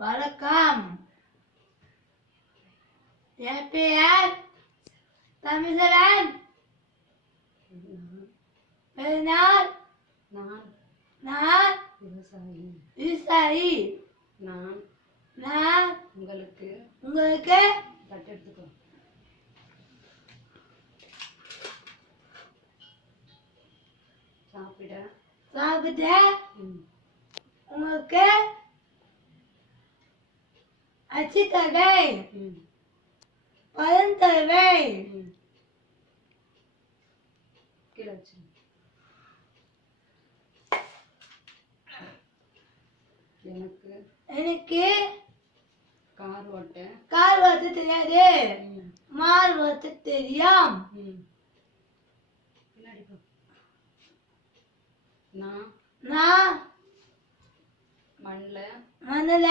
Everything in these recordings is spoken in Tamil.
வணக்கம். என் பெயர் தமிழன். நான் விவசாயி. நான் உங்களுக்கு சாப்பிட உங்களுக்கு அச்சு தருவேன், பழம் தருவேன். எனக்கு கார் ஓட்ட தெரியாது, மார் ஓட்ட தெரியும். நான் மண்ணுல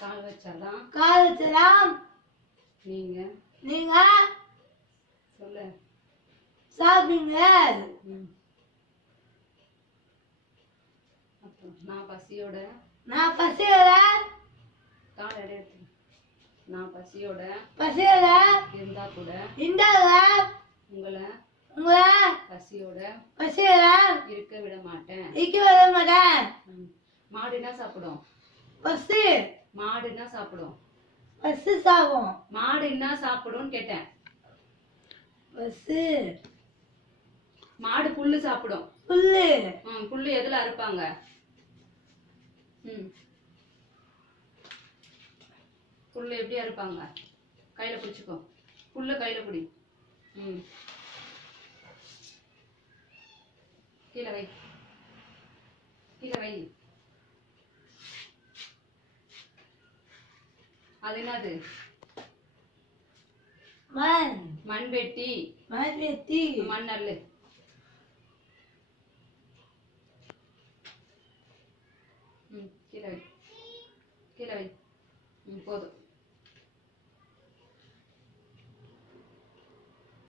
கால் வச்சலாம். நீங்க சாப்பிடுங்க. நான் பசியோட இருந்தா கூட உங்களை பசியோட இருக்க விட மாட்டேன். மாடு என்ன சாப்பிடும்? மாடு என்ன சாப்பிடும்? மாடு என்ன சாப்பிடும் கேட்டேன். மாடு புல்லு சாப்பிடும். புல்லு எதுல அறுப்பாங்க? புல்லு எப்படி அறுப்பாங்க? கையில பிடிச்சுக்கோ. புல்லு கையில பிடி. கீழே வை. அது என்னது? மண்வெட்டி. மண் அல்லு. கீழே வை. போதும்.